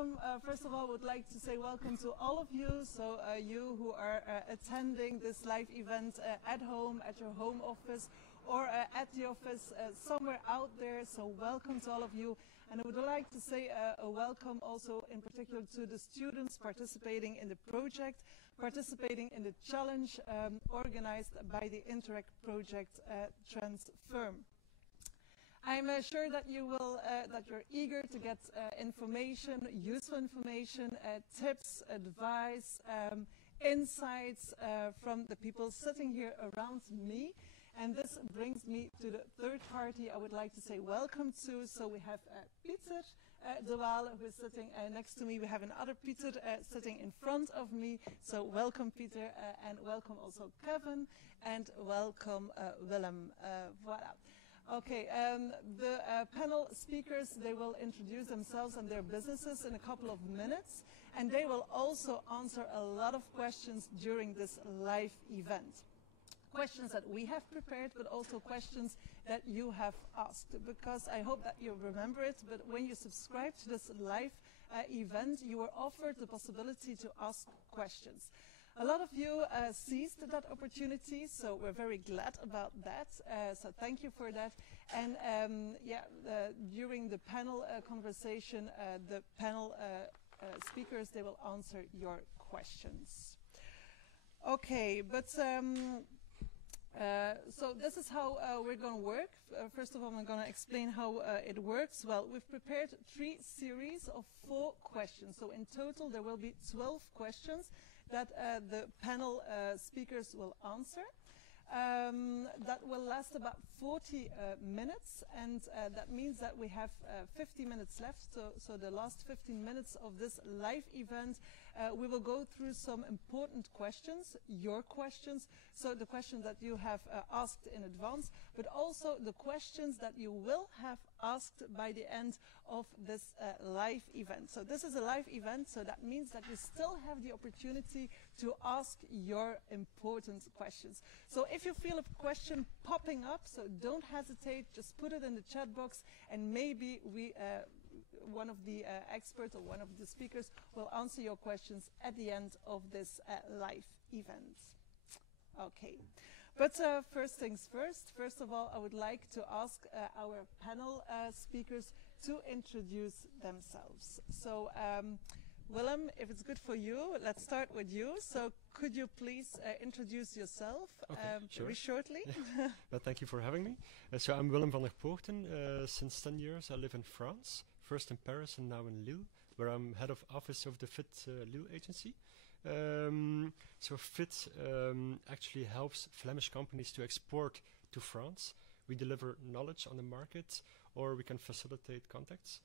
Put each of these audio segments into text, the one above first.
welcome. First of all, I would like to say welcome to all of you. So you who are attending this live event at home, at your home office, or at the office somewhere out there. So welcome to all of you. And I would like to say a welcome also in particular to the students participating in the project, participating in the challenge organized by the Interreg project Transfirm. I'm sure that you will, that you're eager to get information, useful information, tips, advice, insights from the people sitting here around me. And this brings me to the third party I would like to say welcome to. So we have Peter de Waal, who is sitting next to me. We have another Peter sitting in front of me. So welcome, Peter, and welcome also Kevin, and welcome Willem. Voilà. Okay, the panel speakers, they will introduce themselves and their businesses in a couple of minutes, and they will also answer a lot of questions during this live event. Questions that we have prepared, but also questions that you have asked, because I hope that you remember it, but when you subscribe to this live event, you were offered the possibility to ask questions. A lot of you seized that opportunity, so we're very glad about that. So thank you for that. And during the panel conversation, the panel speakers, they will answer your questions. Okay, but so this is how we're going to work. First of all, I'm going to explain how it works. Well, we've prepared 3 series of 4 questions. So in total, there will be 12 questions that the panel speakers will answer. That will last about 40 minutes, and that means that we have 50 minutes left. So the last 15 minutes of this live event, we will go through some important questions, your questions, so the questions that you have asked in advance, but also the questions that you will have asked by the end of this live event. So this is a live event, so that means that you still have the opportunity to ask your important questions. So if you feel a question popping up, so don't hesitate, just put it in the chat box, and maybe we one of the experts or one of the speakers will answer your questions at the end of this live event. Okay, but first things first. First of all, I would like to ask our panel speakers to introduce themselves. So Willem, if it's good for you, let's start with you. So could you please introduce yourself very shortly? Well, thank you for having me. So I'm Willem van der Poorten. Since 10 years I live in France, first in Paris and now in Lille, where I'm head of office of the FIT Lille agency. So FIT actually helps Flemish companies to export to France. We deliver knowledge on the market, or we can facilitate contacts.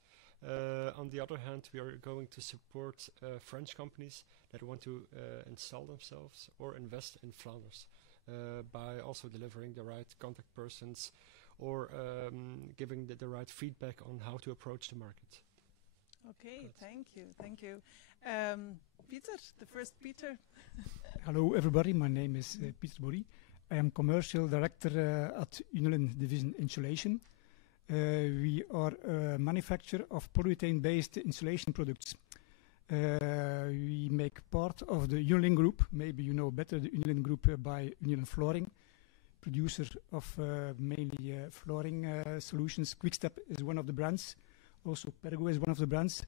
On the other hand, we are going to support French companies that want to install themselves or invest in Flanders by also delivering the right contact persons or giving the right feedback on how to approach the market. Okay, thank you, thank you. Peter, the first Peter. Hello everybody, my name is Peter Bory. I am Commercial Director at Unilin Division Insulation. We are a manufacturer of polyurethane-based insulation products. We make part of the Unilin Group. Maybe you know better the Unilin Group by Unilin Flooring, producer of mainly flooring solutions. Quickstep is one of the brands. Also Pergo is one of the brands.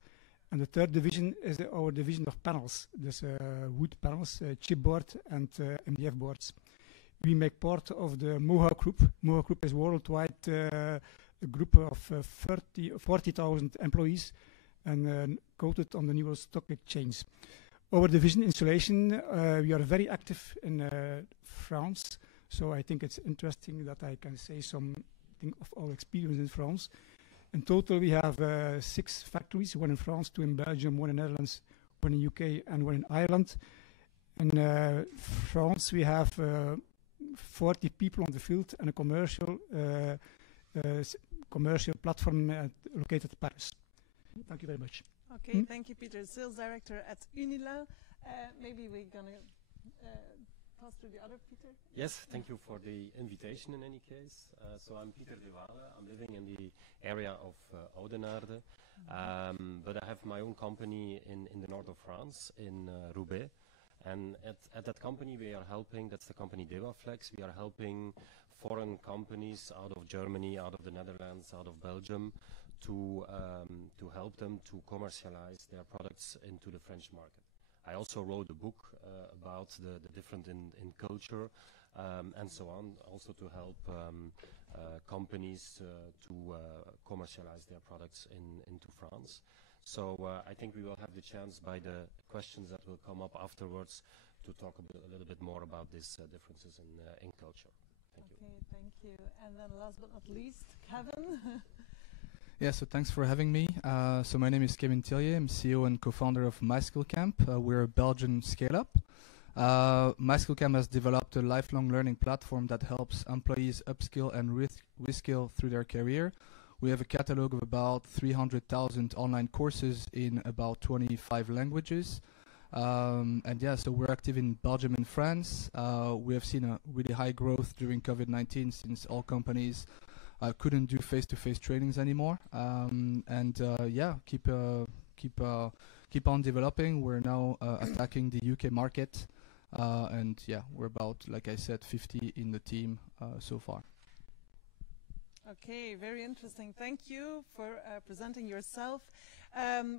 And the third division is our division of panels. There's wood panels, chipboard and MDF boards. We make part of the Mohawk Group. Mohawk Group is worldwide a group of 40,000 employees and quoted on the New York Stock Exchange. Our division Insulation, we are very active in France, so I think it's interesting that I can say something of our experience in France. In total, we have 6 factories, one in France, 2 in Belgium, 1 in Netherlands, 1 in UK, and 1 in Ireland. In France, we have 40 people on the field and a commercial platform located in Paris. Thank you very much. Okay, thank you, Peter. Sales Director at Unilin. Maybe we're going to pass to the other Peter. Yes, thank you for the invitation in any case. So I'm Peter de Waal. I'm living in the area of Oudenaarde. But I have my own company in the north of France, in Roubaix. And at that company we are helping, that's the company Devaflex, we are helping foreign companies out of Germany, out of the Netherlands, out of Belgium to help them to commercialize their products into the French market. I also wrote a book about the difference in culture and so on, also to help companies to commercialize their products into France. So I think we will have the chance by the questions that will come up afterwards to talk a little bit more about these differences in culture. Thank you. Okay, thank you. And then last but not least, Kevin. Yeah, so thanks for having me. So my name is Kevin Tillier. I'm CEO and co-founder of MySkillCamp. We're a Belgian scale-up. MySkillCamp has developed a lifelong learning platform that helps employees upskill and reskill through their career. We have a catalog of about 300,000 online courses in about 25 languages. And yeah, so we're active in Belgium and France. We have seen a really high growth during COVID-19 since all companies couldn't do face-to-face trainings anymore. Yeah, keep on developing. We're now attacking the UK market. And yeah, we're about, like I said, 50 in the team so far. Okay, very interesting. Thank you for presenting yourself.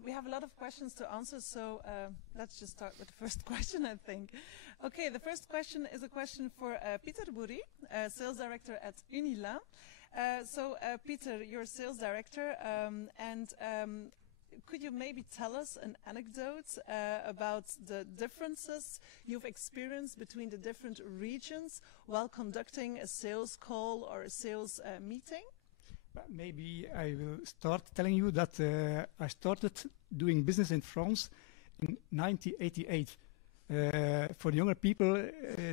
We have a lot of questions to answer, so let's just start with the first question, I think. Okay, the first question is a question for Peter Boeri, Sales Director at Unila. Peter, you're Sales Director, and could you maybe tell us an anecdote about the differences you've experienced between the different regions while conducting a sales call or a sales meeting? Maybe I will start telling you that I started doing business in France in 1988. For the younger people,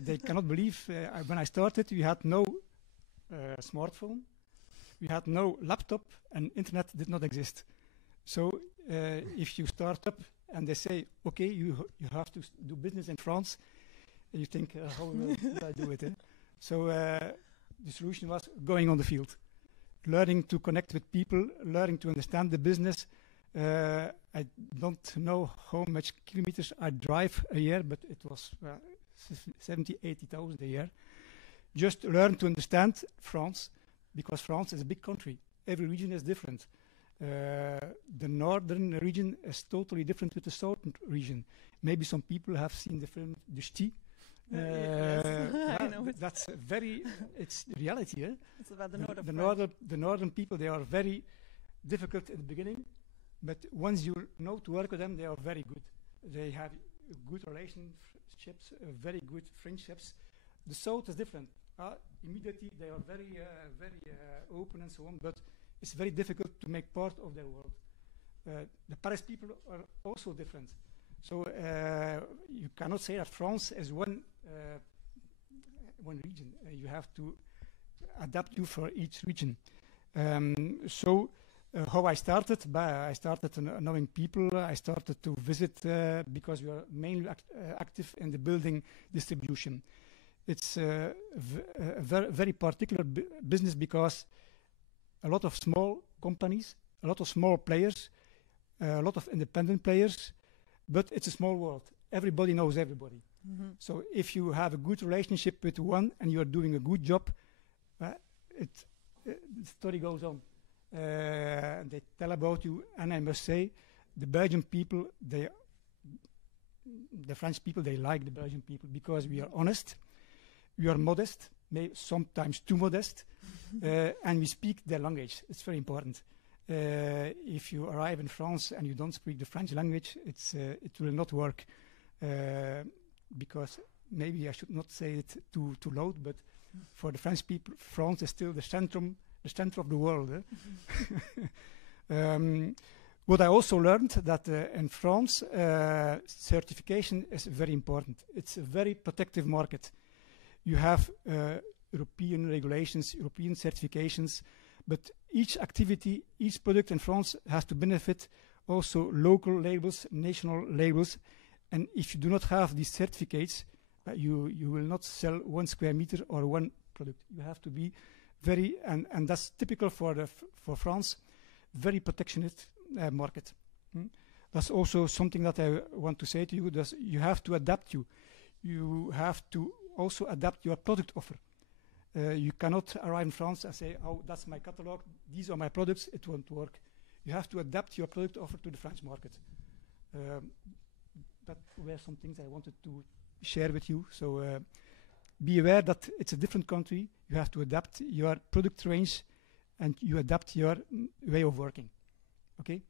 they cannot believe when I started, we had no smartphone, we had no laptop, and internet did not exist. So if you start up and they say, okay, you have to do business in France, you think, how will I do it? So the solution was going on the field, learning to connect with people, learning to understand the business. I don't know how much kilometers I drive a year, but it was 70, 80,000 a year. Just learn to understand France, because France is a big country. Every region is different. The northern region is totally different with the southern region. Maybe some people have seen the film De Ch'ti. I know it. That's it's reality. Eh? It's about the northern people, they are very difficult at the beginning, but once you know to work with them, they are very good. They have good relationships, very good friendships. The south is different. Immediately they are very open and so on, but it's very difficult to make part of their world. The Paris people are also different. So you cannot say that France is one region. You have to adapt you for each region. How I started? I started knowing people. I started to visit because we are mainly active in the building distribution. It's a very particular business because a lot of small companies, a lot of small players, a lot of independent players, but it's a small world. Everybody knows everybody. Mm-hmm. So if you have a good relationship with one and you are doing a good job, the story goes on. They tell about you, and I must say, the Belgian people, the French people, they like the Belgian people because we are honest, we are modest, maybe sometimes too modest, and we speak their language. It's very important. If you arrive in France and you don't speak the French language, it will not work because maybe I should not say it too loud, but for the French people, France is still the center of the world. What I also learned that in France, certification is very important. It's a very protective market. You have European regulations, European certifications, but each activity, each product in France has to benefit also local labels, national labels. And if you do not have these certificates, you will not sell 1 square meter or one product. You have to be very, and that's typical for France, very protectionist market. That's also something that I want to say to you. You have to adapt you. You have to also adapt your product offer. You cannot arrive in France and say, oh, that's my catalog, these are my products, it won't work. You have to adapt your product offer to the French market. That were some things I wanted to share with you. So be aware that it's a different country. You have to adapt your product range and you adapt your way of working. Okay?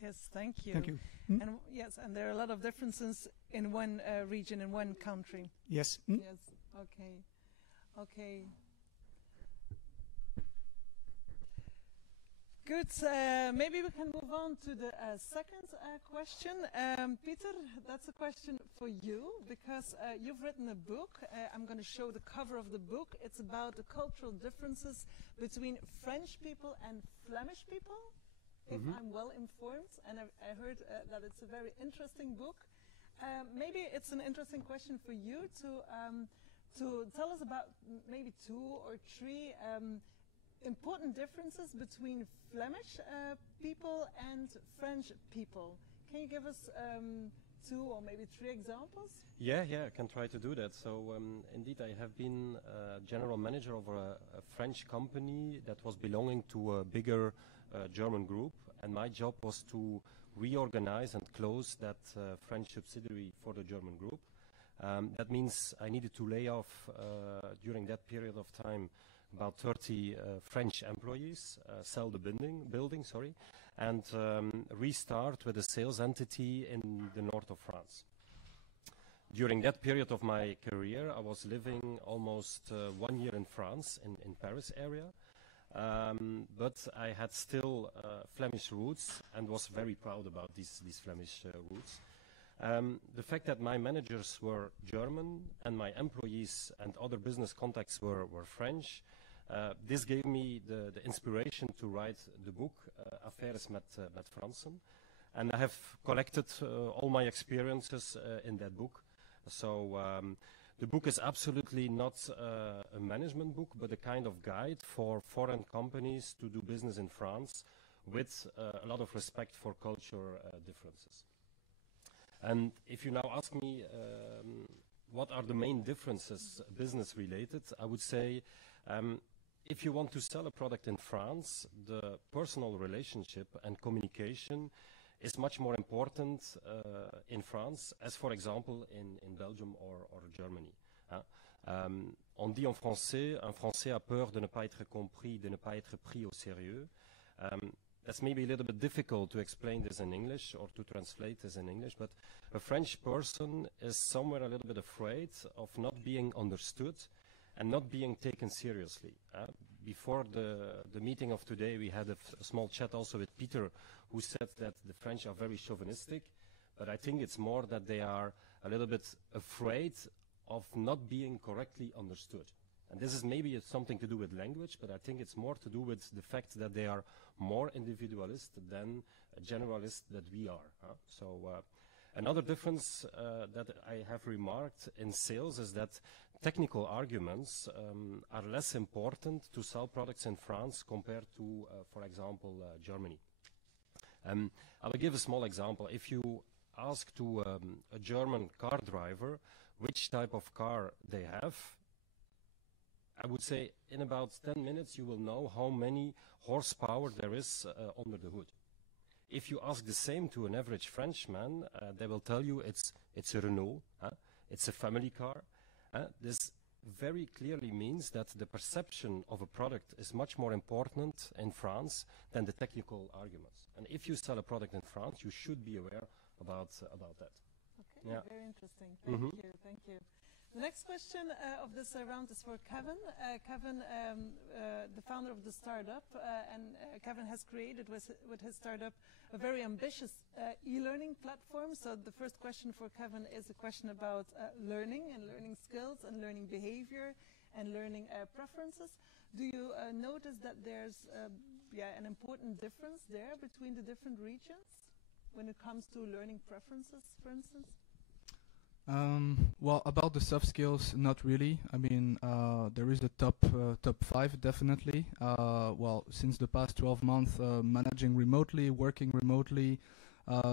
Yes, thank you. Thank you. And yes, and there are a lot of differences in one region, in one country. Yes. Yes, okay. Okay. Good. Maybe we can move on to the second question. Peter, that's a question for you because you've written a book. I'm going to show the cover of the book. It's about the cultural differences between French people and Flemish people, if I'm well informed. And I heard that it's a very interesting book. Maybe it's an interesting question for you to tell us about maybe 2 or 3 important differences between Flemish people and French people. Can you give us 2 or maybe 3 examples? Yeah, I can try to do that. So indeed, I have been general manager of a French company that was belonging to a bigger German group, and my job was to reorganize and close that French subsidiary for the German group. That means I needed to lay off during that period of time about 30 French employees, sell the building, and restart with a sales entity in the north of France. During that period of my career, I was living almost 1 year in France, in Paris area, but I had still Flemish roots and was very proud about these Flemish roots. The fact that my managers were German and my employees and other business contacts were French, this gave me the inspiration to write the book Affaires met Fransen, and I have collected all my experiences in that book. So the book is absolutely not a management book, but a kind of guide for foreign companies to do business in France with a lot of respect for culture differences. And if you now ask me what are the main differences business related, I would say if you want to sell a product in France, the personal relationship and communication is much more important in France as, for example, in Belgium or Germany. On dit en français, un Français a peur de ne pas être compris, de ne pas être pris au sérieux. That's maybe a little bit difficult to explain this in English or to translate this in English, but a French person is somewhere a little bit afraid of not being understood and not being taken seriously. Before the meeting of today, we had a small chat also with Peter, who said that the French are very chauvinistic, but I think it's more that they are a little bit afraid of not being correctly understood. And this is maybe something to do with language, but I think it's more to do with the fact that they are more individualist than a generalist that we are. So another difference that I have remarked in sales is that technical arguments are less important to sell products in France compared to, for example, Germany. I will give a small example. If you ask to a German car driver which type of car they have, I would say in about 10 minutes you will know how many horsepower there is under the hood. If you ask the same to an average Frenchman, they will tell you it's a Renault, it's a family car. This very clearly means that the perception of a product is much more important in France than the technical arguments. And if you sell a product in France, you should be aware about that. Okay, yeah. Very interesting. Thank you. The next question of this round is for Kevin. Kevin, the founder of the startup, and Kevin has created with his startup a very ambitious e-learning platform. So the first question for Kevin is a question about learning and learning skills and learning behavior and learning preferences. Do you notice that there's an important difference there between the different regions when it comes to learning preferences, for instance? Well, about the soft skills, not really. I mean, there is a top 5 definitely. Well, since the past 12 months, managing remotely, working remotely,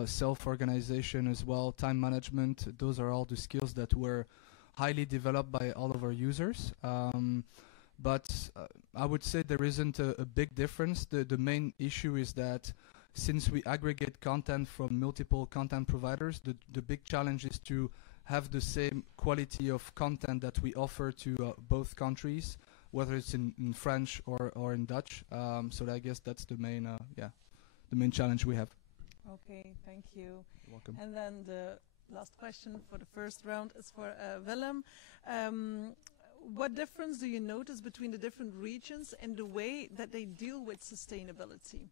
self-organization as well, time management. Those are all the skills that were highly developed by all of our users. But I would say there isn't a big difference. The main issue is that since we aggregate content from multiple content providers, the big challenge is to have the same quality of content that we offer to both countries, whether it's in French or in Dutch. So I guess that's the main, the main challenge we have. Okay, thank you. You're welcome. And then the last question for the first round is for Willem. What difference do you notice between the different regions and the way that they deal with sustainability?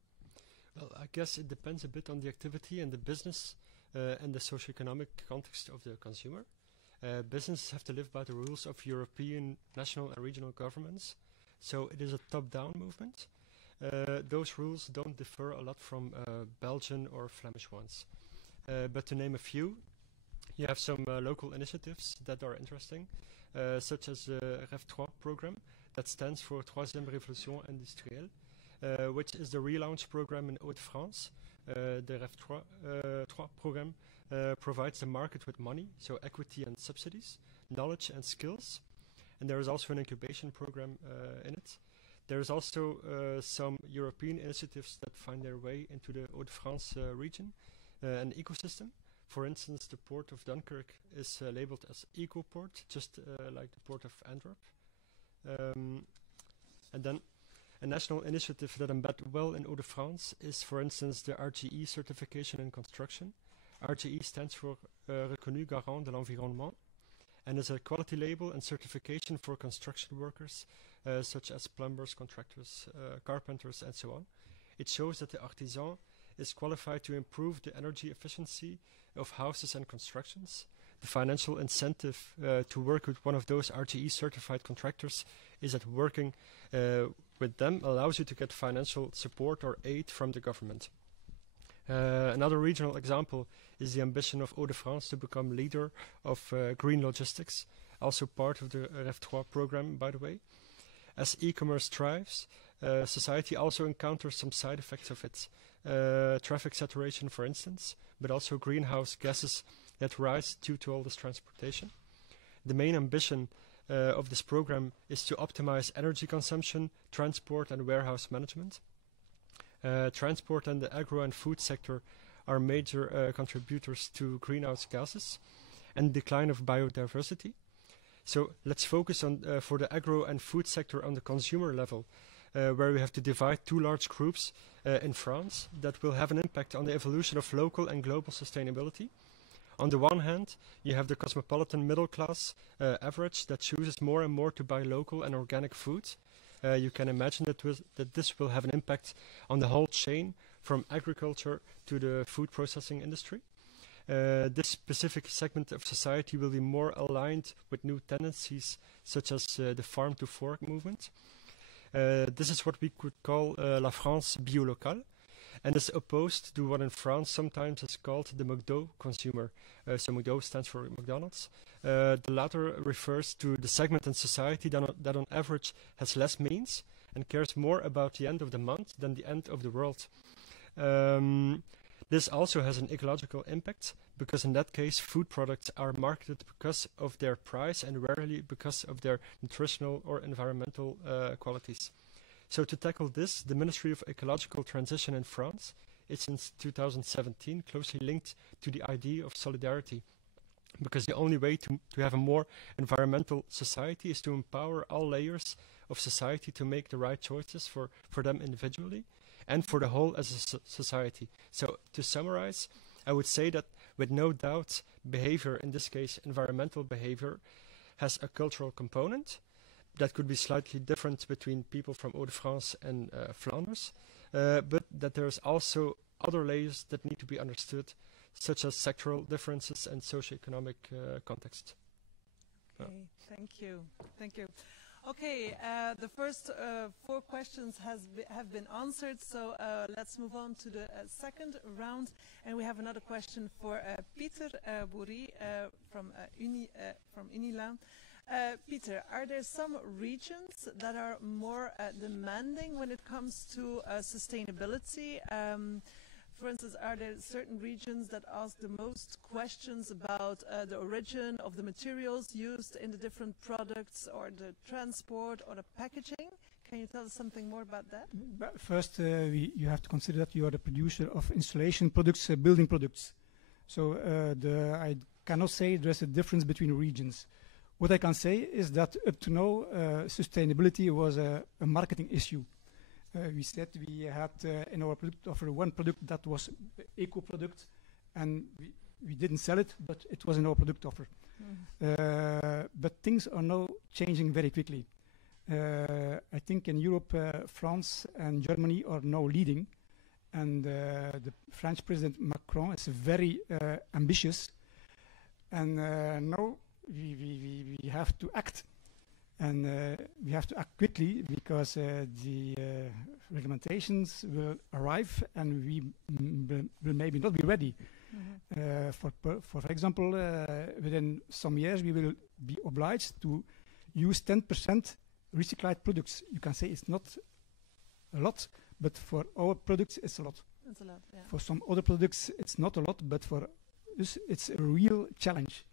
Well, I guess it depends a bit on the activity and the business and the socioeconomic context of the consumer. Businesses have to live by the rules of European, national and regional governments, so it is a top-down movement. Those rules don't differ a lot from Belgian or Flemish ones. But to name a few, you have some local initiatives that are interesting, such as the REF3 program, that stands for Troisième Révolution Industrielle, which is the relaunch program in Hauts-de-France. The REF3 program provides the market with money, so equity and subsidies, knowledge and skills. And there is also an incubation program in it. There is also some European initiatives that find their way into the Hauts-de-France region and ecosystem. For instance, the port of Dunkirk is labeled as EcoPort, just like the port of Antwerp. And then a national initiative that embed well in Hauts-de-France is, for instance, the RGE certification in construction. RGE stands for Reconnu Garant de l'Environnement, and is a quality label and certification for construction workers, such as plumbers, contractors, carpenters, and so on. It shows that the artisan is qualified to improve the energy efficiency of houses and constructions. The financial incentive to work with one of those RGE certified contractors is that working with them allows you to get financial support or aid from the government. Another regional example is the ambition of Hauts-de-France to become leader of green logistics, also part of the REF3 program, by the way. As e-commerce thrives, society also encounters some side effects of it. Traffic saturation, for instance, but also greenhouse gases that rise due to all this transportation. The main ambition of this program is to optimize energy consumption, transport and warehouse management. Transport and the agro and food sector are major contributors to greenhouse gases and decline of biodiversity. So let's focus on for the agro and food sector on the consumer level, where we have to divide two large groups in France that will have an impact on the evolution of local and global sustainability. On the one hand, you have the cosmopolitan middle class average that chooses more and more to buy local and organic food. You can imagine that this will have an impact on the whole chain, from agriculture to the food processing industry. This specific segment of society will be more aligned with new tendencies, such as the farm-to-fork movement. This is what we could call La France bio-locale, and is opposed to what in France sometimes is called the McDo consumer. So McDo stands for McDonald's. The latter refers to the segment in society that on average has less means and cares more about the end of the month than the end of the world. This also has an ecological impact, because in that case food products are marketed because of their price and rarely because of their nutritional or environmental qualities. So to tackle this, the Ministry of Ecological Transition in France is since 2017 closely linked to the idea of solidarity, because the only way to have a more environmental society is to empower all layers of society to make the right choices for them individually and for the whole as a society. So to summarize, I would say that with no doubt behavior, in this case environmental behavior, has a cultural component that could be slightly different between people from Hauts-de-France and Flanders, but that there's also other layers that need to be understood, such as sectoral differences and socioeconomic context. Okay, thank you. Thank you. Okay, the first 4 questions have been answered, so let's move on to the second round. And we have another question for Peter Bourri from Unila. Peter, are there some regions that are more demanding when it comes to sustainability? For instance, are there certain regions that ask the most questions about the origin of the materials used in the different products, or the transport, or the packaging? Can you tell us something more about that? But first, you have to consider that you are the producer of installation products, building products. So I cannot say there's a difference between regions. What I can say is that up to now, sustainability was a marketing issue. We said we had in our product offer one product that was eco product, and we didn't sell it, but it was in our product offer. But things are now changing very quickly. I think in Europe, France and Germany are now leading, and the French President Macron is very ambitious, and now we have to act. And we have to act quickly, because the regulations will arrive, and we will maybe not be ready. For example, within some years, we will be obliged to use 10% recycled products. You can say it's not a lot, but for our products, it's a lot. It's a lot, yeah. For some other products, it's not a lot, but for us, it's a real challenge.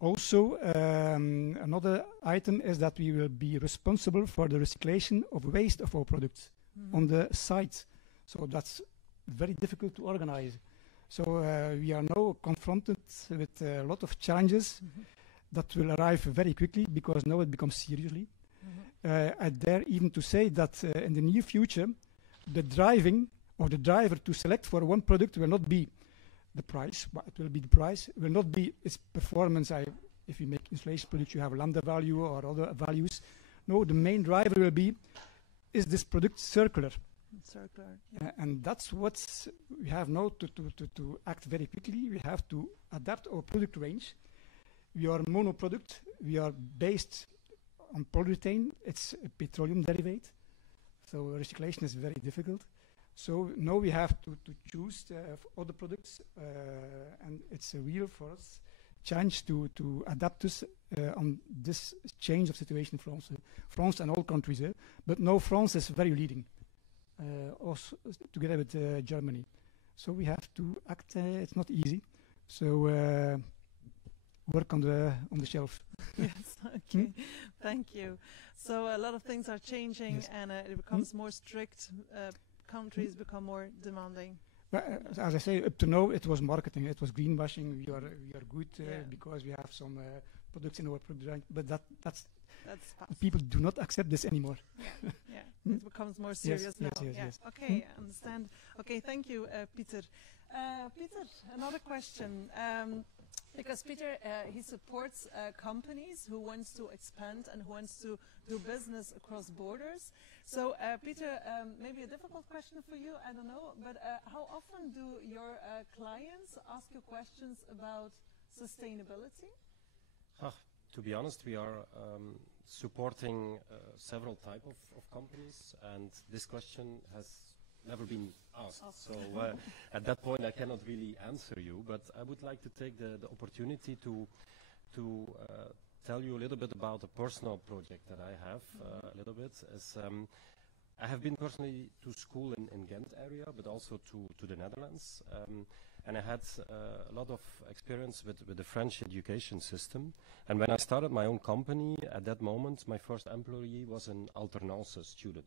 Also, another item is that we will be responsible for the recyclation of waste of our products on the site. So that's very difficult to organize. So we are now confronted with a lot of challenges that will arrive very quickly, because now it becomes seriously. I dare even to say that in the near future, the driving or the driver to select for one product will not be the price, but it will be the price. It will not be its performance. If you make installation products, you have a lambda value or other values. No, the main driver will be, is this product circular? Circular, yeah. And that's what we have now to act very quickly. We have to adapt our product range. We are mono product. We are based on polyurethane. It's a petroleum derivative. So recyclation is very difficult. So now we have to choose other products, and it's a real for us challenge to adapt us on this change of situation in France and all countries. But now France is very leading, also together with Germany. So we have to act. It's not easy. So work on the shelf. Yes. Okay. Thank you. So a lot of things are changing, yes. And it becomes more strict. Countries become more demanding. Well, as I say, up to now it was marketing, it was greenwashing. We are good because we have some products in our product range, but that's people do not accept this anymore. Yeah, it becomes more serious now. Yes. Okay, I understand. Okay, thank you, Peter. Peter, another question. Because Peter, he supports companies who wants to expand and who wants to do business across borders. So, Peter, maybe a difficult question for you, I don't know, but how often do your clients ask you questions about sustainability? To be honest, we are supporting several types of companies, and this question has never been asked. So at that point I cannot really answer you, but I would like to take the opportunity to tell you a little bit about a personal project that I have a little bit. I have been personally to school in Ghent area, but also to the Netherlands, and I had a lot of experience with the French education system. And when I started my own company, at that moment my first employee was an alternance student.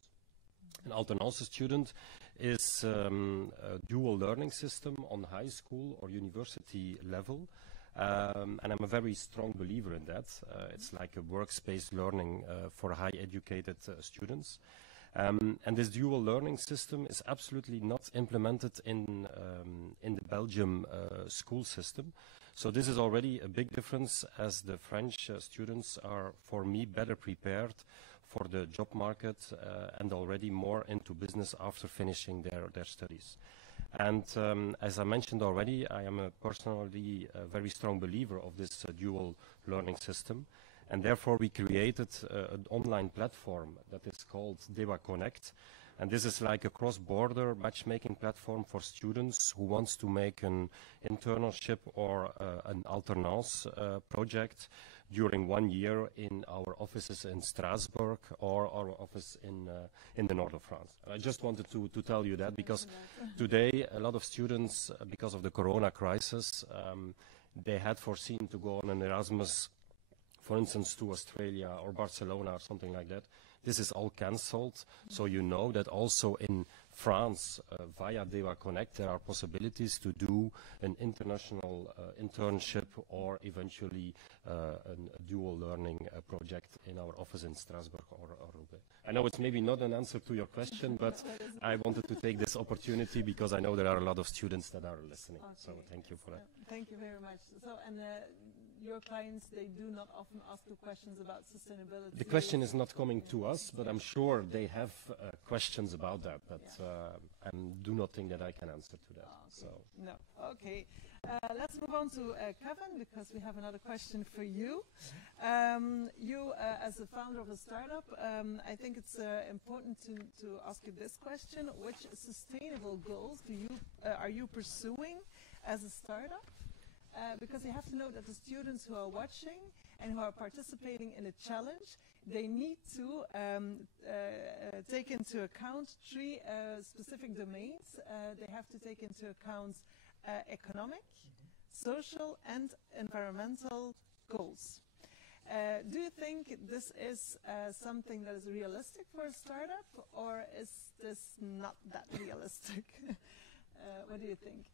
An alternance student is a dual learning system on high school or university level, and I'm a very strong believer in that. It's like a workspace learning for high educated students. And this dual learning system is absolutely not implemented in the Belgium school system. So this is already a big difference, as the French students are, for me, better prepared for the job market and already more into business after finishing their studies. And as I mentioned already, I am personally a very strong believer of this dual learning system. And therefore we created an online platform that is called Dewa Connect. And this is like a cross-border matchmaking platform for students who wants to make an internship or an alternance project during 1 year in our offices in Strasbourg or our office in the north of France. I just wanted to tell you that because today a lot of students, because of the corona crisis, they had foreseen to go on an Erasmus, for instance, to Australia or Barcelona or something like that. This is all cancelled, so you know that also in France, via Dewa Connect, there are possibilities to do an international internship or eventually a dual learning project in our office in Strasbourg or Roubaix. I know it's maybe not an answer to your question, but I wanted to take this opportunity because I know there are a lot of students that are listening. Okay. So thank you for that. Thank you very much. So, and your clients, they do not often ask you questions about sustainability. The question is not coming to us, but I'm sure they have questions about that. But I do not think that I can answer to that. Okay. So no. Okay. Let's move on to Kevin, because we have another question for you. You, as a founder of a startup, I think it's important to ask you this question: which sustainable goals are you pursuing as a startup? Because you have to know that the students who are watching and who are participating in a challenge, they need to take into account 3 specific domains. They have to take into account economic, social and environmental goals. Do you think this is something that is realistic for a startup, or is this not that realistic? What do you think?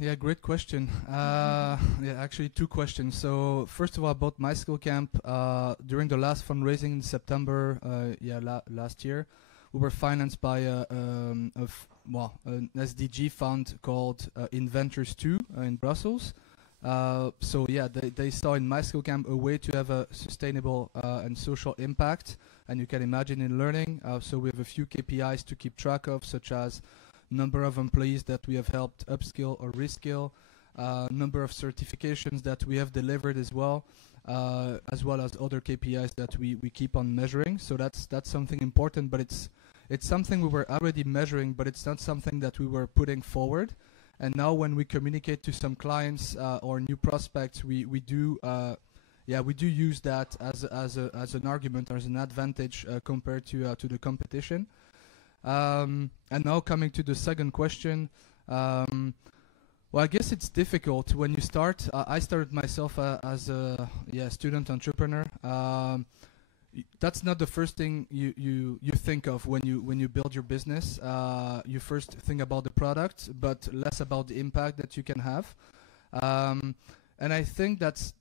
Yeah, great question. Yeah, actually 2 questions. So first of all, about My Skill Camp, during the last fundraising in September, last year, we were financed by an SDG fund called Inventors 2 in Brussels. So yeah, they saw in My Skill Camp a way to have a sustainable and social impact, and you can imagine in learning. So we have a few KPIs to keep track of, such as number of employees that we have helped upskill or reskill, number of certifications that we have delivered as well as other KPIs that we keep on measuring. So that's something important, but it's something we were already measuring, but it's not something that we were putting forward. And now when we communicate to some clients or new prospects, we do use that as an argument, as an advantage compared to the competition. And now coming to the second question, well, I guess it's difficult when you start. I started myself as a student entrepreneur. That's not the first thing you think of when you build your business. You first think about the product, but less about the impact that you can have. And I think that's,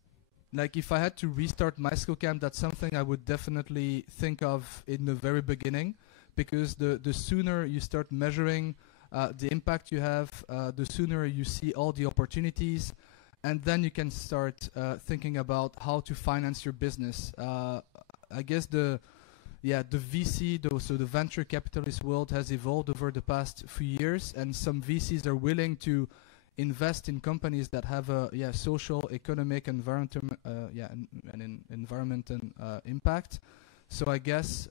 like, if I had to restart My Skill Camp, that's something I would definitely think of in the very beginning, because the sooner you start measuring the impact you have, the sooner you see all the opportunities, and then you can start thinking about how to finance your business. I guess the VC, so the venture capitalist world, has evolved over the past few years, and some VCs are willing to invest in companies that have a social, economic, environmental impact. So I guess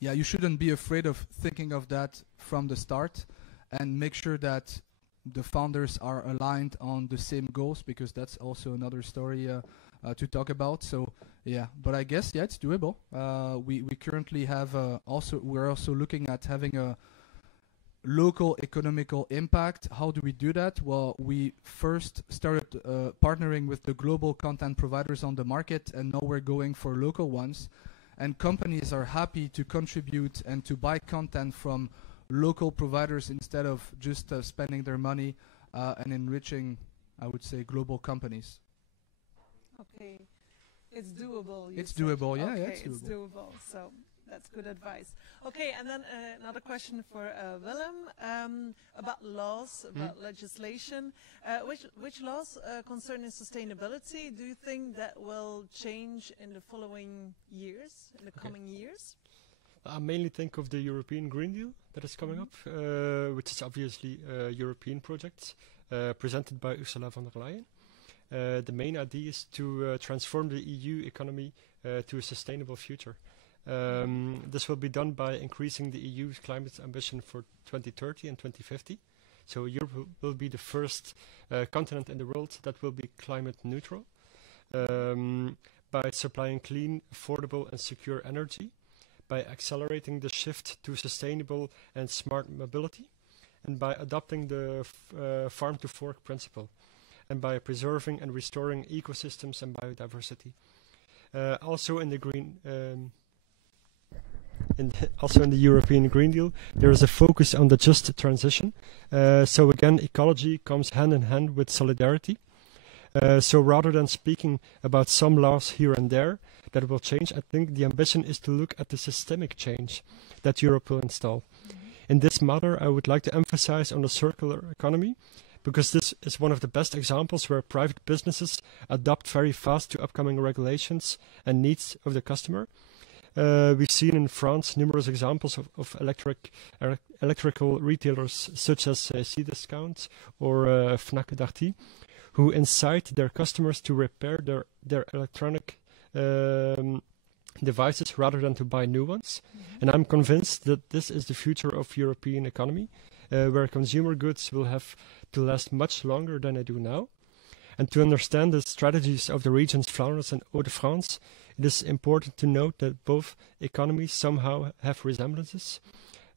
you shouldn't be afraid of thinking of that from the start, and make sure that the founders are aligned on the same goals, because that's also another story to talk about. So but I guess it's doable. We currently have we're also looking at having a local economical impact. How do we do that? Well, we first started partnering with the global content providers on the market, and now we're going for local ones. And companies are happy to contribute and to buy content from local providers instead of just spending their money and enriching, I would say, global companies. Okay, it's doable. It's doable, yeah, okay, it's doable. It's doable. So that's good advice. Okay, and then another question for Willem about laws, about legislation. Which laws concerning sustainability do you think that will change in the following years, in the coming years? I mainly think of the European Green Deal that is coming up, which is obviously a European project presented by Ursula von der Leyen. The main idea is to transform the EU economy to a sustainable future. This will be done by increasing the EU's climate ambition for 2030 and 2050. So Europe will be the first continent in the world that will be climate neutral by supplying clean, affordable and secure energy, by accelerating the shift to sustainable and smart mobility, and by adopting the farm-to-fork principle, and by preserving and restoring ecosystems and biodiversity. Also in the green, also in the European Green Deal, there is a focus on the just transition. So again, ecology comes hand in hand with solidarity. So rather than speaking about some laws here and there that will change, I think the ambition is to look at the systemic change that Europe will install. In this matter, I would like to emphasize on the circular economy, because this is one of the best examples where private businesses adapt very fast to upcoming regulations and needs of the customer. We've seen in France numerous examples of electrical retailers such as Cdiscount or Fnac Darty, who incite their customers to repair their electronic devices rather than to buy new ones. And I'm convinced that this is the future of European economy, where consumer goods will have to last much longer than they do now. And to understand the strategies of the regions Flanders and Hauts-de-France, it is important to note that both economies somehow have resemblances,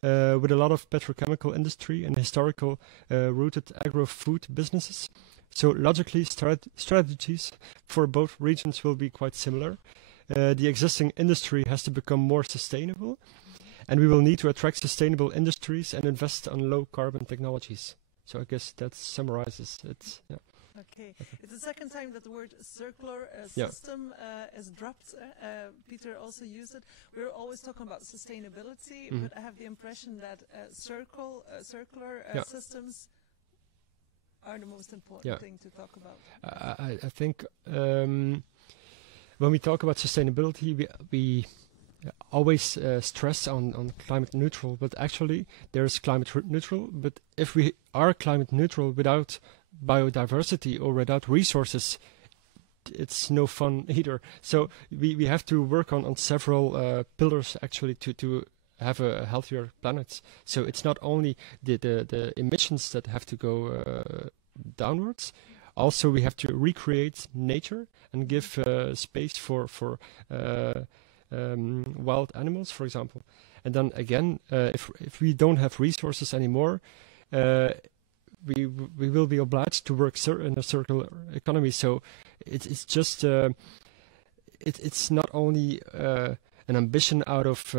with a lot of petrochemical industry and historical rooted agro-food businesses. So logically, strategies for both regions will be quite similar. The existing industry has to become more sustainable, and we will need to attract sustainable industries and invest on low carbon technologies. So I guess that summarizes it. Yeah. Okay, it's the second time that the word circular system is dropped. Peter also used it. We're always talking about sustainability, but I have the impression that circular systems are the most important thing to talk about. I think when we talk about sustainability, we always stress on climate neutral, but actually there's climate neutral. But if we are climate neutral without biodiversity or without resources, it's no fun either. So we have to work on several pillars actually to have a healthier planet. So it's not only the emissions that have to go downwards. Also, we have to recreate nature and give space for wild animals, for example. And then again, if we don't have resources anymore, we will be obliged to work in a circular economy. So it's just it's not only an ambition out of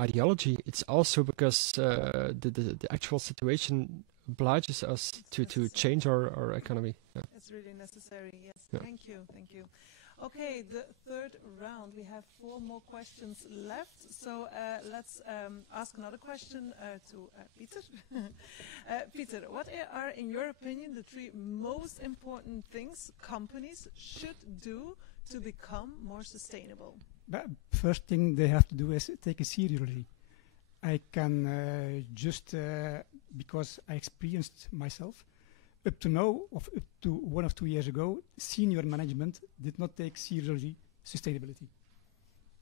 ideology. It's also because the actual situation obliges us to change our economy. Yeah. It's really necessary. Yes. Yeah. Thank you. Okay, the third round. We have 4 more questions left. So let's ask another question to Peter. Peter, what are, in your opinion, the 3 most important things companies should do to become more sustainable? First thing they have to do is take it seriously. I can because I experienced myself, up to now, up to 1 or 2 years ago, senior management did not take seriously sustainability.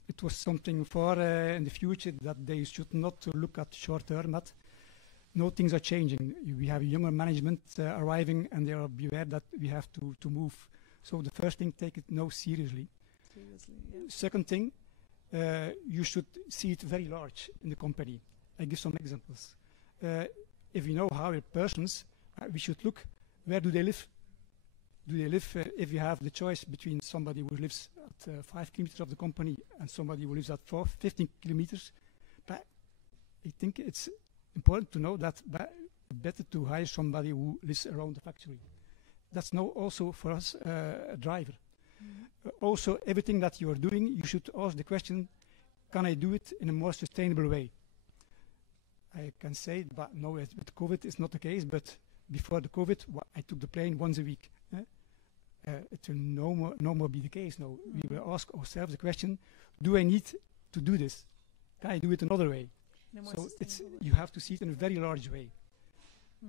It was something for in the future that they should not look at short term. But no, things are changing. We have younger management arriving, and they are beware that we have to move. So the first thing, take it now seriously. Yeah. Second thing, you should see it very large in the company. I give some examples. If you know how persons, we should look, where do they live? Do they live, if you have the choice between somebody who lives at 5 kilometers of the company and somebody who lives at 15 kilometers, but I think it's important to know that better to hire somebody who lives around the factory. That's now also for us a driver. Also, everything that you are doing, you should ask the question, can I do it in a more sustainable way? I can say, but no, with COVID it's not the case, but before the COVID, I took the plane once a week. It will no more be the case now. We will ask ourselves the question, do I need to do this? Can I do it another way? So you have to see it in a very large way.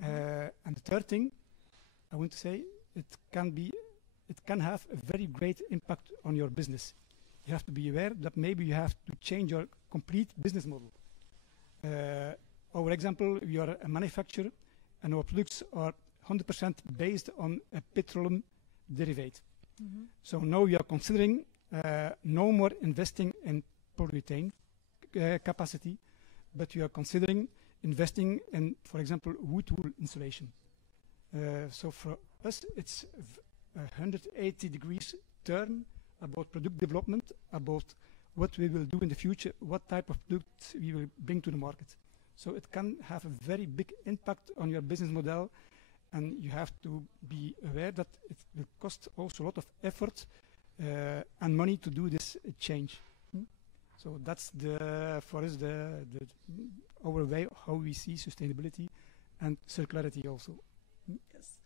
And the third thing, I want to say, it can be it can have a very great impact on your business. You have to be aware that maybe you have to change your complete business model. Our example, we are a manufacturer and our products are 100% based on a petroleum derivative. So now we are considering no more investing in polyurethane capacity, but we are considering investing in, for example, wood wool insulation. So for us, it's a 180 degrees turn about product development, about what we will do in the future, what type of products we will bring to the market. So it can have a very big impact on your business model, and you have to be aware that it will cost also a lot of effort and money to do this change. So that's for us our way how we see sustainability and circularity also. Yes.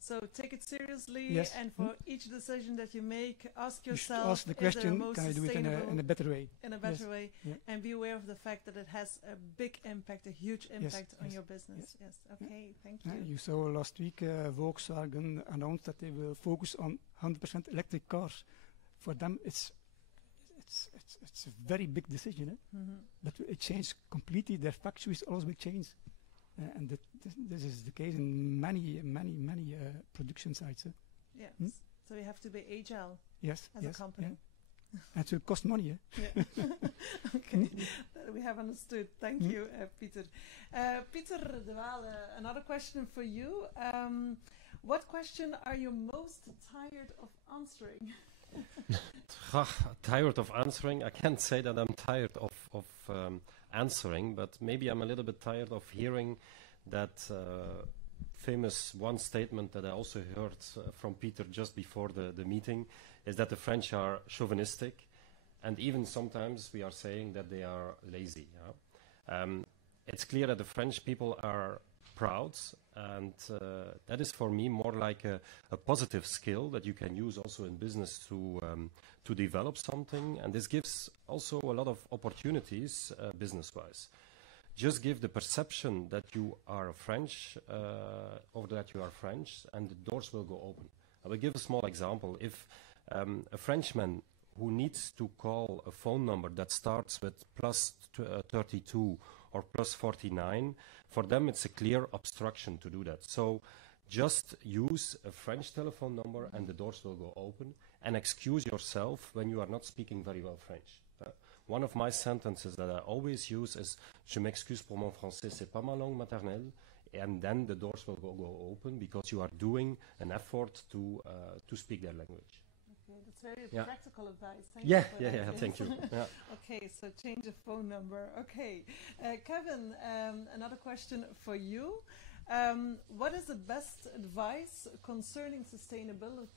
So take it seriously, yes. And for each decision that you make, ask yourself, you should ask the question, can I do it in a better way? In a better way, and be aware of the fact that it has a big impact, a huge impact on your business. Yes. Okay, thank you. You saw last week Volkswagen announced that they will focus on 100% electric cars. For them, it's a very big decision. But it changed completely. Their factories also will change. And this is the case in many production sites. Yes. So you have to be agile. Yes. As a company. And it will cost money. Yeah. Okay. We have understood. Thank you, Pieter. Pieter de Waele, another question for you. What question are you most tired of answering? Tired of answering? I can't say that I'm tired of answering, but maybe I'm a little bit tired of hearing that famous one statement that I also heard from Peter just before the meeting, is that the French are chauvinistic, and even sometimes we are saying that they are lazy. It's clear that the French people are proud, and that is for me more like a positive skill that you can use also in business to develop something, and this gives also a lot of opportunities business-wise. Just give the perception that you are French or that you are French, and the doors will go open. I will give a small example. If a Frenchman who needs to call a phone number that starts with plus 32 or plus 49, for them it's a clear obstruction to do that. So just use a French telephone number and the doors will go open, and excuse yourself when you are not speaking very well French. One of my sentences that I always use is "Je m'excuse pour mon français, c'est pas ma langue maternelle," and then the doors will go open because you are doing an effort to speak their language. Okay, that's very practical advice. Thank Thank you. Okay, so change the phone number. Okay, Kevin, another question for you. What is the best advice concerning sustainable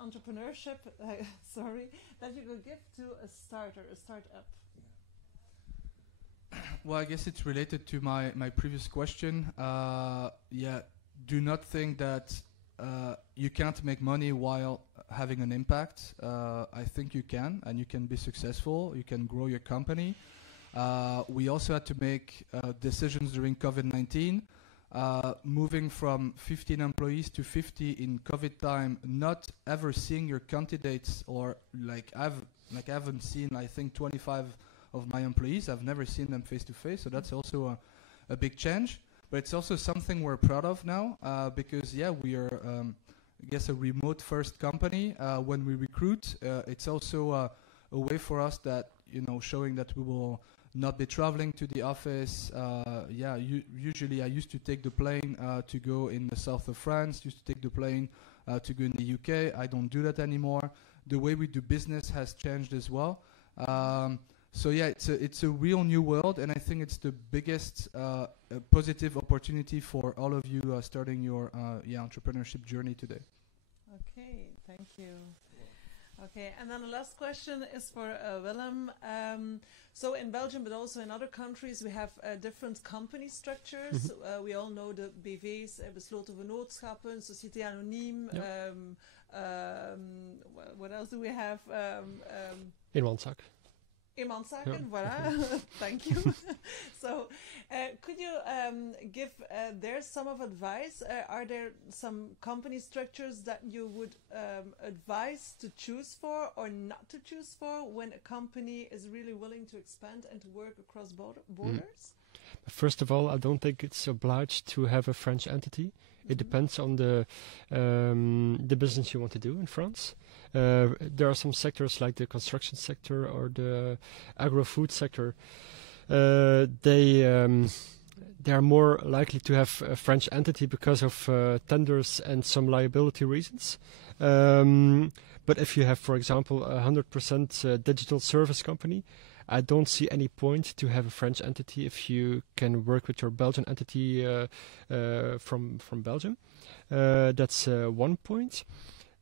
entrepreneurship? That you could give to a startup? Well, I guess it's related to my previous question. Do not think that you can't make money while having an impact. I think you can, and you can be successful. You can grow your company. We also had to make decisions during COVID-19, moving from 15 employees to 50 in COVID time, not ever seeing your candidates, or I haven't seen, I think, 25 of my employees. I've never seen them face to face, so that's also a big change. But it's also something we're proud of now, because we are, I guess, a remote first company. When we recruit, it's also a way for us that, showing that we will not be traveling to the office. Usually I used to take the plane to go in the south of France, used to take the plane to go in the UK. I don't do that anymore. The way we do business has changed as well. It's a real new world, and I think it's the biggest positive opportunity for all of you starting your entrepreneurship journey today. Okay, thank you. Okay, and then the last question is for Willem. So in Belgium, but also in other countries, we have different company structures. We all know the BV's, besloten vennootschappen, Société Anonyme. What else do we have? Eenmanszaak. Eenmanszaken, voilà. Thank you. So, could you give there some of advice? Are there some company structures that you would advise to choose for or not to choose for when a company is really willing to expand and to work across borders? First of all, I don't think it's obliged to have a French entity. It depends on the business you want to do in France. There are some sectors like the construction sector or the agro-food sector. They are more likely to have a French entity because of tenders and some liability reasons. But if you have, for example, a 100% digital service company, I don't see any point to have a French entity if you can work with your Belgian entity from Belgium. That's one point.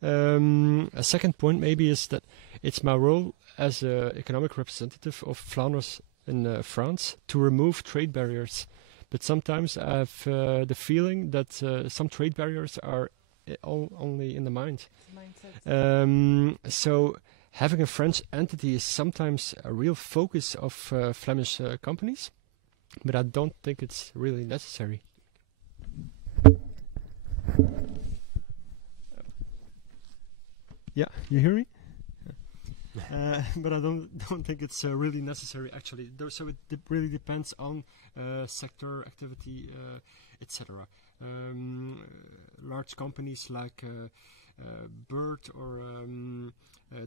A second point maybe is that it's my role as an economic representative of Flanders in France to remove trade barriers. But sometimes I have the feeling that some trade barriers are only in the mind. So having a French entity is sometimes a real focus of Flemish companies, but I don't think it's really necessary. Yeah, you hear me? But I don't think it's really necessary actually. So it really depends on sector, activity, etc. Large companies like Bird or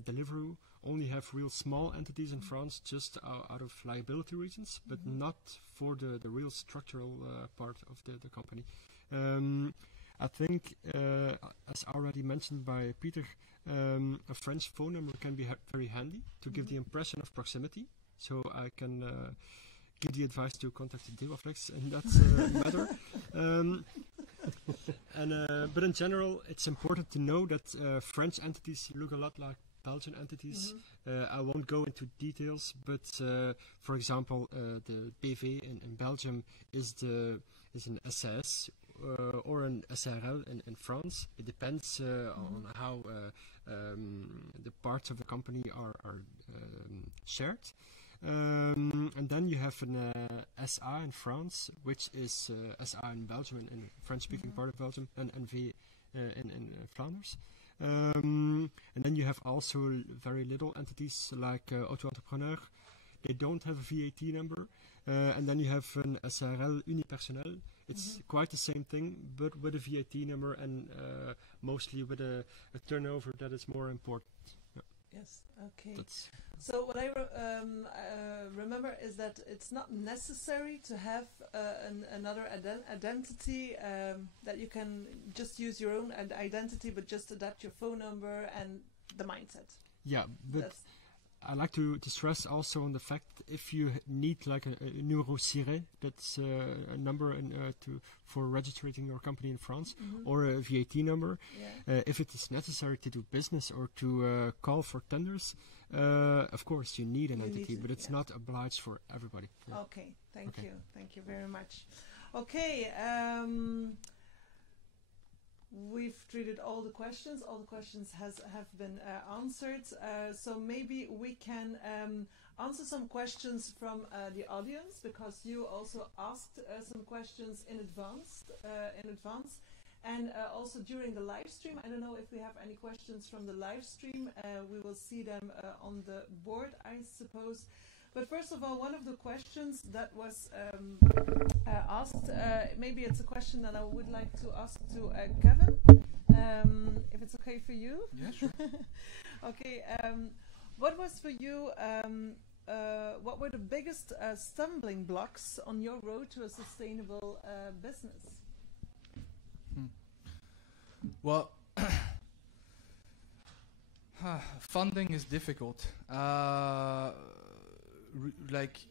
Deliveroo only have real small entities in France just out of liability reasons, but not for the real structural part of the company. I think, as already mentioned by Peter, a French phone number can be very handy to give the impression of proximity. So I can give the advice to contact the Devaflex in that matter. But in general, it's important to know that French entities look a lot like Belgian entities. I won't go into details, but for example, the BV in Belgium is an SAS or an SRL in France. It depends on how the parts of the company are shared. And then you have an SA in France, which is SA in Belgium, in French-speaking part of Belgium, and NV in Flanders. And then you have also very little entities like auto-entrepreneur. They don't have a VAT number. And then you have an SRL unipersonnel. It's quite the same thing, but with a VAT number and mostly with a turnover that is more important. Yes, okay. So what I remember is that it's not necessary to have another identity, that you can just use your own identity but just adapt your phone number and the mindset. Yeah, but I like to stress also on the fact that if you need like a numéro ciré, that's a number for registering your company in France, or a VAT number, if it is necessary to do business or to call for tenders, of course you need an entity, but it's not obliged for everybody. Yeah. Okay, thank you very much. Okay, we've treated all the questions. All the questions have been answered. So maybe we can answer some questions from the audience, because you also asked some questions in advance, and also during the live stream. I don't know if we have any questions from the live stream. We will see them on the board, I suppose. But first of all, one of the questions that was asked, maybe it's a question that I would like to ask to Kevin, if it's okay for you. Yeah, sure. Okay, what was for you, what were the biggest stumbling blocks on your road to a sustainable business? Well, funding is difficult.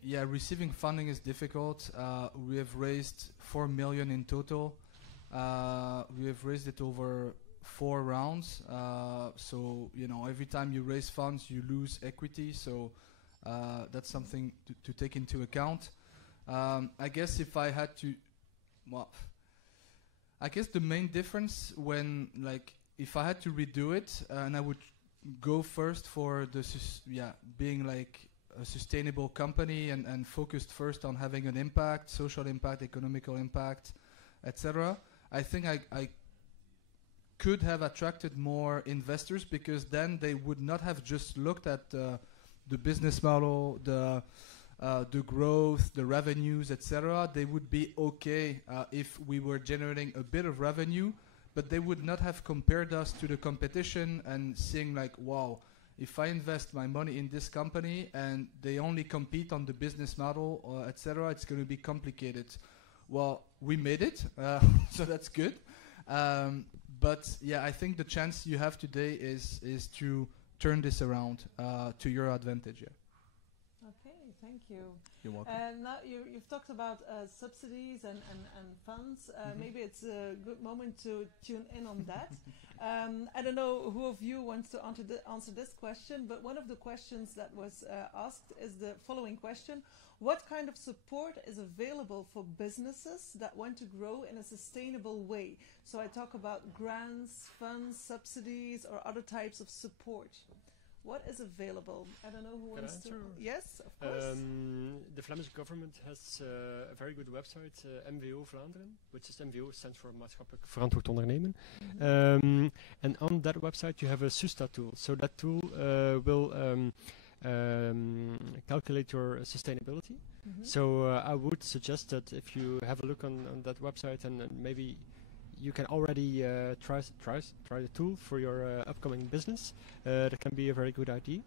Receiving funding is difficult. We have raised 4 million in total. We have raised it over 4 rounds. So, every time you raise funds, you lose equity. So that's something to take into account. I guess if I had to, I guess the main difference when, if I had to redo it, and I would go first for the, being a sustainable company and focused first on having an impact, social impact, economical impact, etc., I think I could have attracted more investors, because then they would not have just looked at the business model, the growth, the revenues, etc. They would be okay if we were generating a bit of revenue, but they would not have compared us to the competition and seeing like, wow, if I invest my money in this company and they only compete on the business model, etc., it's going to be complicated. Well, we made it, so that's good. But yeah, I think the chance you have today is to turn this around to your advantage. Yeah. Okay, thank you. You're welcome. Now you've talked about subsidies and funds. Maybe it's a good moment to tune in on that. I don't know who of you wants to answer this question, but one of the questions that was asked is the following question. What kind of support is available for businesses that want to grow in a sustainable way? So I talk about grants, funds, subsidies, or other types of support. What is available? I don't know who Can wants I to. answer? Yes, of course. The Flemish government has a very good website, MVO Vlaanderen, which is MVO stands for Maatschappelijk Verantwoord Ondernemen. And on that website you have a SUSTA tool. So that tool will calculate your sustainability. So I would suggest that if you have a look on that website, and maybe you can already try the tool for your upcoming business. That can be a very good idea.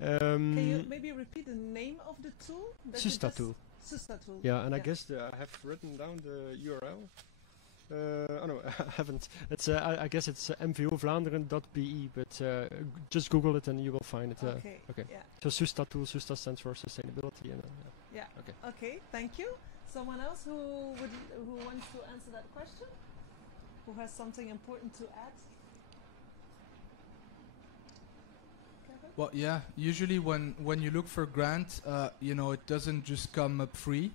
Can you maybe repeat the name of the tool? SUSTA tool. SUSTA tool. Yeah, and I guess I have written down the URL. Oh no, I haven't. It's I guess it's mvovlaanderen.be, but just Google it and you will find it. Okay. Yeah. So SUSTA tool. SUSTA stands for sustainability. And, Yeah. Okay. Okay. Thank you. Someone else who wants to answer that question? Who has something important to add? Kevin? Well, yeah. Usually, when you look for grant, it doesn't just come up free.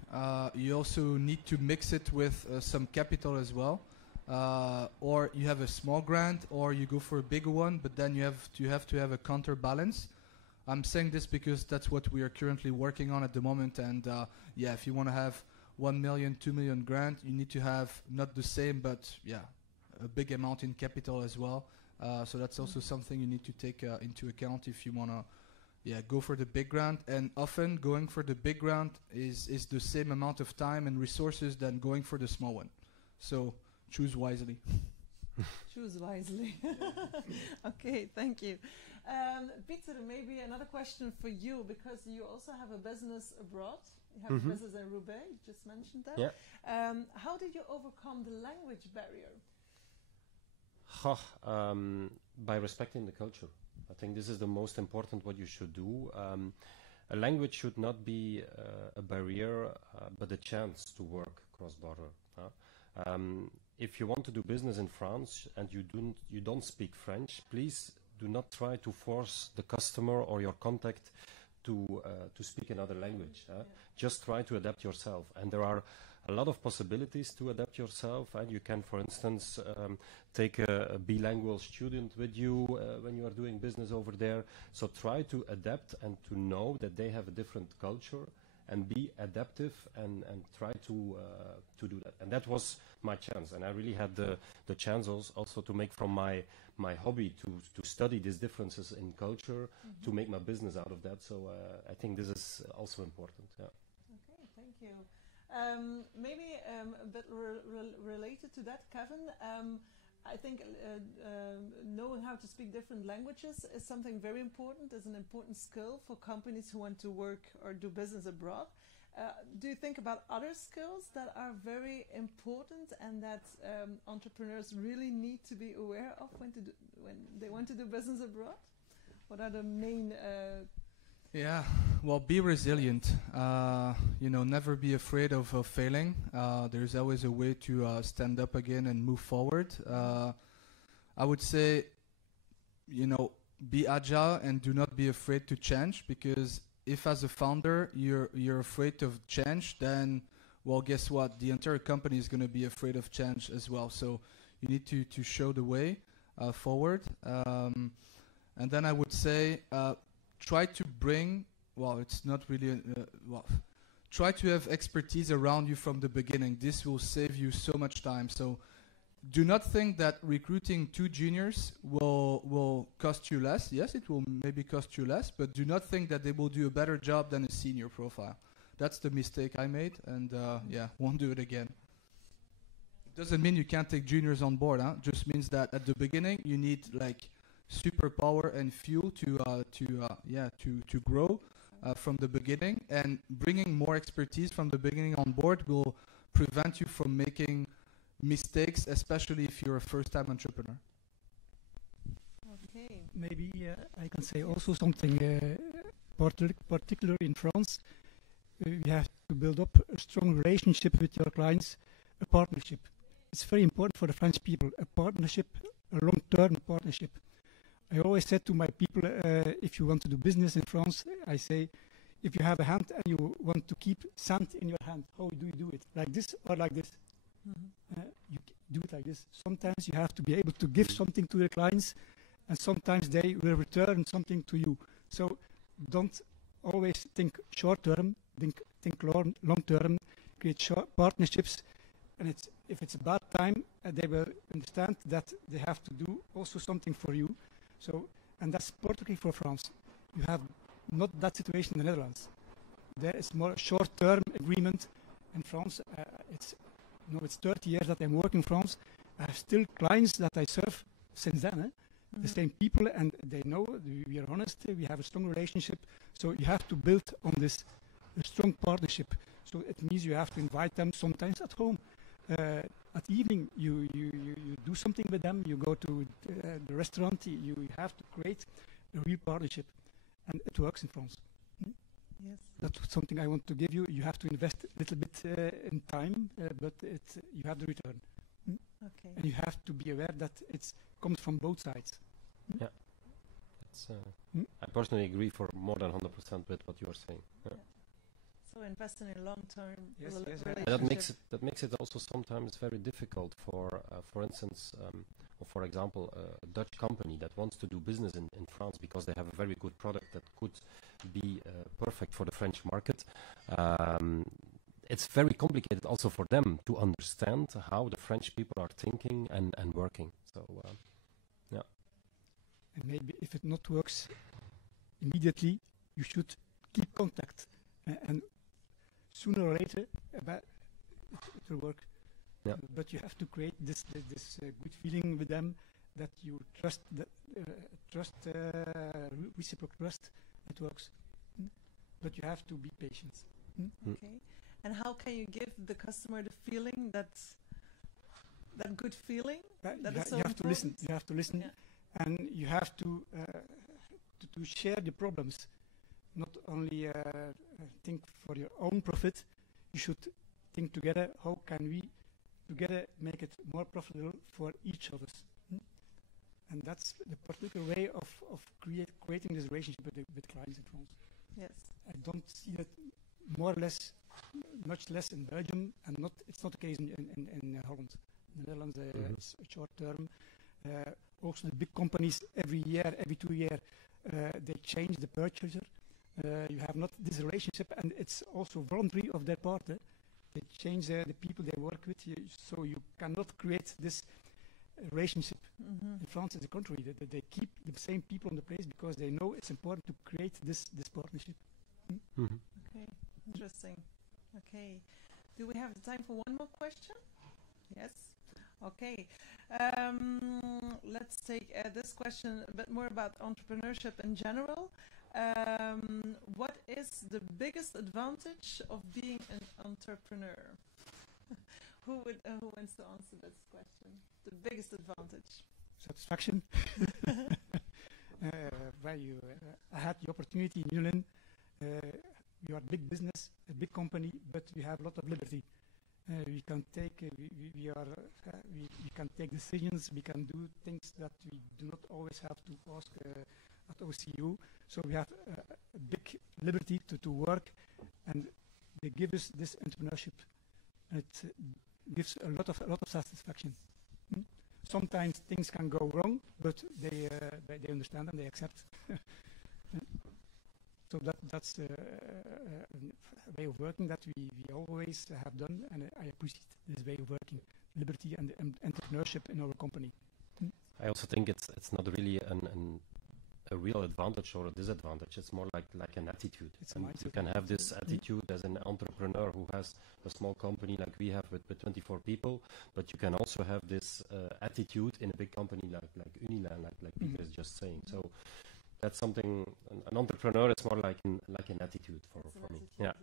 You also need to mix it with some capital as well, or you have a small grant, or you go for a bigger one. But then you have to have a counterbalance. I'm saying this because that's what we are currently working on at the moment. And yeah, if you want to have 1 million, 2 million grant, you need to have not the same, but yeah, a big amount in capital as well. So that's also something you need to take into account if you want to go for the big grant. And often going for the big grant is the same amount of time and resources than going for the small one. So choose wisely. Choose wisely. Okay, thank you. Peter, maybe another question for you, because you also have a business abroad. You have a business in Roubaix, you just mentioned that. Yeah. How did you overcome the language barrier? By respecting the culture. I think this is the most important what you should do. A language should not be a barrier, but a chance to work cross-border. If you want to do business in France and you don't speak French, please do not try to force the customer or your contact to speak another language. Just try to adapt yourself, and there are a lot of possibilities to adapt yourself. And you can, for instance, take a bilingual student with you when you are doing business over there. So try to adapt and to know that they have a different culture, and be adaptive and try to do that. And that was my chance, and I really had the chance also to make from my hobby to study these differences in culture, to make my business out of that. So I think this is also important. Yeah. Okay, thank you. Maybe a bit related to that, Kevin, I think knowing how to speak different languages is something very important, is an important skill for companies who want to work or do business abroad. Do you think about other skills that are very important and that entrepreneurs really need to be aware of when they want to do business abroad? What are the main... Yeah, well, be resilient. Never be afraid of failing. There's always a way to stand up again and move forward. I would say, be agile and do not be afraid to change, because if as a founder you're afraid of change, then, well, guess what? The entire company is going to be afraid of change as well. So you need to show the way forward. And then I would say, try to bring well, it's not really, well, try to have expertise around you from the beginning. This will save you so much time. So do not think that recruiting 2 juniors will cost you less. Yes, it will maybe cost you less, but do not think that they will do a better job than a senior profile. That's the mistake I made, and yeah, won't do it again. It doesn't mean you can't take juniors on board, huh? Just means that at the beginning you need like superpower and fuel to grow from the beginning, and bringing more expertise from the beginning on board will prevent you from making mistakes, especially if you're a first-time entrepreneur. Okay. Maybe I can say also something particular in France. You have to build up a strong relationship with your clients, a partnership. It's very important for the French people, a partnership, a long-term partnership. I always said to my people, if you want to do business in France, I say, if you have a hand and you want to keep sand in your hand, how do you do it? Like this or like this? You do it like this. Sometimes you have to be able to give something to the clients, and sometimes they will return something to you. So don't always think short term, think long term, create partnerships, and if it's a bad time, they will understand that they have to do also something for you. So, and that's particularly for France. You have not that situation in the Netherlands. There is more short-term agreement. In France, it's 30 years that I'm working in France. I have still clients that I serve since then. The same people, and they know we are honest. We have a strong relationship. So you have to build on this strong partnership. So it means you have to invite them sometimes at home. At evening, you do something with them. You go to the restaurant. You have to create a real partnership, and it works in France. Yes. That's something I want to give you. You have to invest a little bit in time, but you have the return. Okay. And you have to be aware that it comes from both sides. Yeah. It's, I personally agree for more than 100% with what you are saying. Yeah. So investing in long-term Yes, yes, relationship. That makes it also sometimes very difficult for instance, or for example, a Dutch company that wants to do business in France because they have a very good product that could be perfect for the French market. It's very complicated also for them to understand how the French people are thinking and working. So, yeah. And maybe if it not works immediately, you should keep contact. And sooner or later, it will work. Yeah. But you have to create this good feeling with them, that you trust, reciprocal trust. It works. But you have to be patient. Okay. And how can you give the customer the feeling that good feeling? That is so you have to listen. important? You have to listen, Yeah. and you have to share the problems. Not only think for your own profit. You should think together. How can we together make it more profitable for each of us? And that's the particular way of creating this relationship with clients in France. Yes. I don't see that more or less, much less in Belgium, and it's not the case in Holland. In the Netherlands, it's short term. Also, the big companies every 2 years, they change the purchaser. You have not this relationship, and it's also voluntary of their part. They change the people they work with, so you cannot create this relationship. In France, it's the contrary. They keep the same people on the place because they know it's important to create this partnership. Okay, interesting. Okay, do we have time for one more question? Yes. Okay. Let's take this question a bit more about entrepreneurship in general. What is the biggest advantage of being an entrepreneur? Who wants to answer this question? The biggest advantage. Satisfaction. I had the opportunity in Newland. We are a big business, a big company, but we have a lot of liberty. We can take decisions. We can do things that we do not always have to ask at OCU. So we have a big liberty to work, and they give us this entrepreneurship. It gives a lot of satisfaction. Sometimes things can go wrong, but they understand and they accept. So that's a way of working that we always have done, and I appreciate this way of working, liberty and entrepreneurship in our company. I also think it's not really a real advantage or a disadvantage. It's more like an attitude. It's And you can have this attitude as an entrepreneur who has a small company like we have with 24 people, but you can also have this attitude in a big company like Unilan, like Peter is just saying. So that's something, an entrepreneur is more like an attitude for me. Yeah.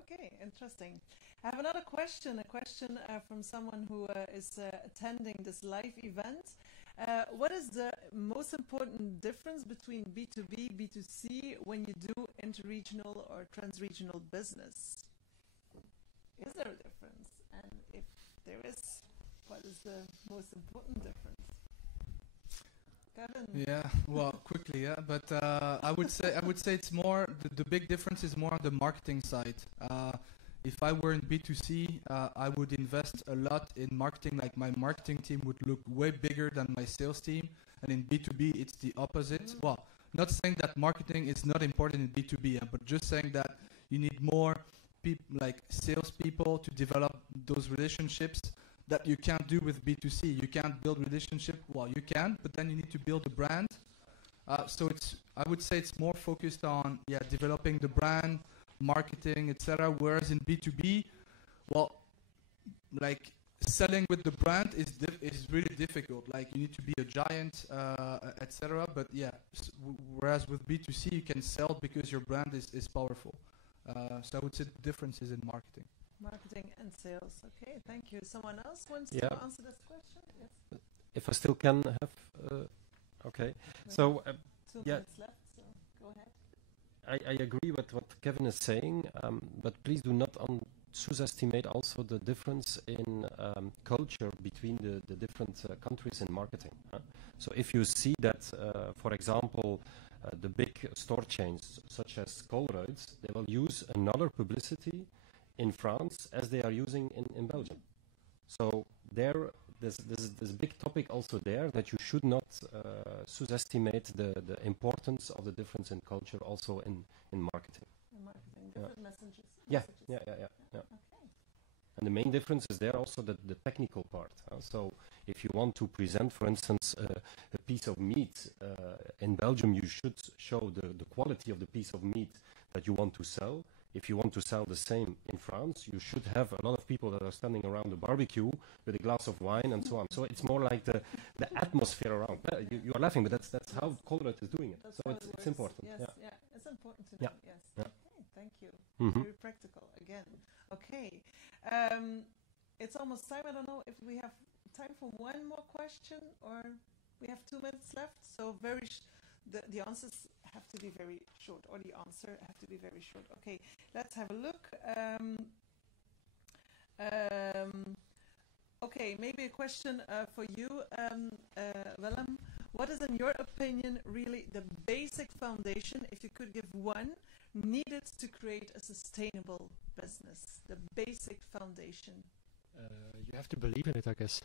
Okay, interesting. I have another question, a question from someone who is attending this live event. What is the most important difference between B2B, B2C when you do interregional or transregional business? Is there a difference? And if there is, what is the most important difference? Kevin? Yeah, well, quickly, yeah, but I would say it's more the big difference is more on the marketing side. If I were in B2C, I would invest a lot in marketing. Like my marketing team would look way bigger than my sales team, and in B2B, it's the opposite. Well, not saying that marketing is not important in B2B, but just saying that you need more like salespeople to develop those relationships that you can't do with B2C. You can't build relationship. Well, you can, but then you need to build a brand. So I would say it's more focused on developing the brand, marketing, etc. Whereas in B2B, well, like selling with the brand is really difficult. Like you need to be a giant, etc. But yeah, whereas with B2C you can sell because your brand is powerful. So I would say the difference is in marketing. Marketing and sales. Okay, thank you. Someone else wants Yeah. to answer this question? Yes. If I still can have, okay. So 2 yeah. minutes left, so go ahead. I agree with what Kevin is saying, but please do not underestimate also the difference in culture between the different countries in marketing. So if you see that, for example, the big store chains such as Colruyt's, they will use another publicity in France as they are using in Belgium. So there's a big topic also there that you should not underestimate the importance of the difference in culture also in marketing. In marketing, different messages. Yeah. Okay. And the main difference is there also the technical part. So if you want to present, for instance, a piece of meat in Belgium, you should show the quality of the piece of meat that you want to sell. If you want to sell the same in France, you should have a lot of people that are standing around the barbecue with a glass of wine and so on. So it's more like the atmosphere around. You are laughing, but that's how Colruyt is doing it. That's so how it's it important. Yes, yeah. It's important to know. Yes. Yeah. Okay, thank you. Mm-hmm. Very practical again. Okay. It's almost time. I don't know if we have time for one more question or we have 2 minutes left. So the answers have to be very short, or the answer have to be very short. Okay, let's have a look. Okay, maybe a question for you, Willem. What is, in your opinion, really the basic foundation, if you could give one, needed to create a sustainable business? The basic foundation. You have to believe in it, I guess.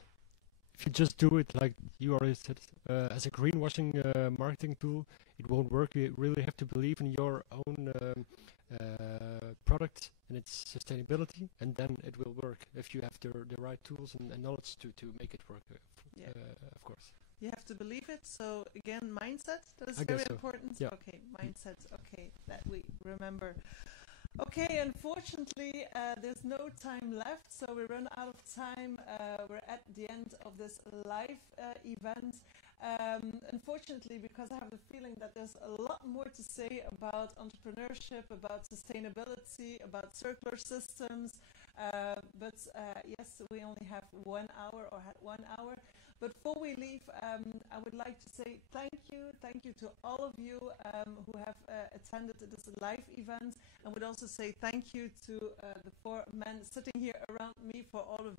If you just do it like you already said, as a greenwashing marketing tool, it won't work. You really have to believe in your own product and its sustainability, and then it will work if you have the right tools and knowledge to make it work, of course. You have to believe it. So again, mindset, that is I very guess so. important. Yeah. Okay, mindset, okay, that we remember. Okay, unfortunately, there's no time left, so we run out of time. We're at the end of this live event. Unfortunately, because I have the feeling that there's a lot more to say about entrepreneurship, about sustainability, about circular systems, but yes, we only have 1 hour, or had 1 hour. But before we leave, I would like to say thank you to all of you who have attended this live event, and would also say thank you to the 4 men sitting here around me for all the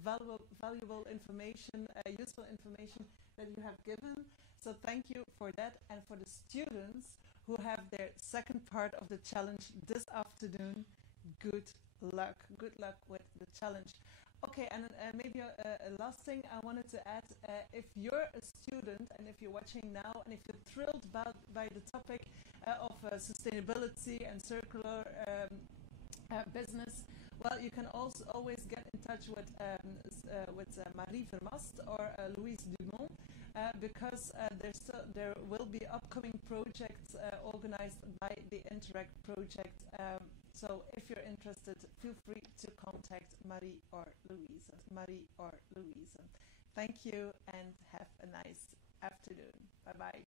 valuable information, useful information that you have given. So thank you for that, and for the students who have their second part of the challenge this afternoon. Good luck with the challenge. Okay, and maybe a last thing I wanted to add, if you're a student and if you're watching now and if you're thrilled by the topic, of sustainability and circular business, well, you can also always get in touch with Marie Vermast or Louise Dumont, because there will be upcoming projects organized by the Interreg project. So if you're interested, feel free to contact Marie or Louise. Thank you and have a nice afternoon. Bye-bye.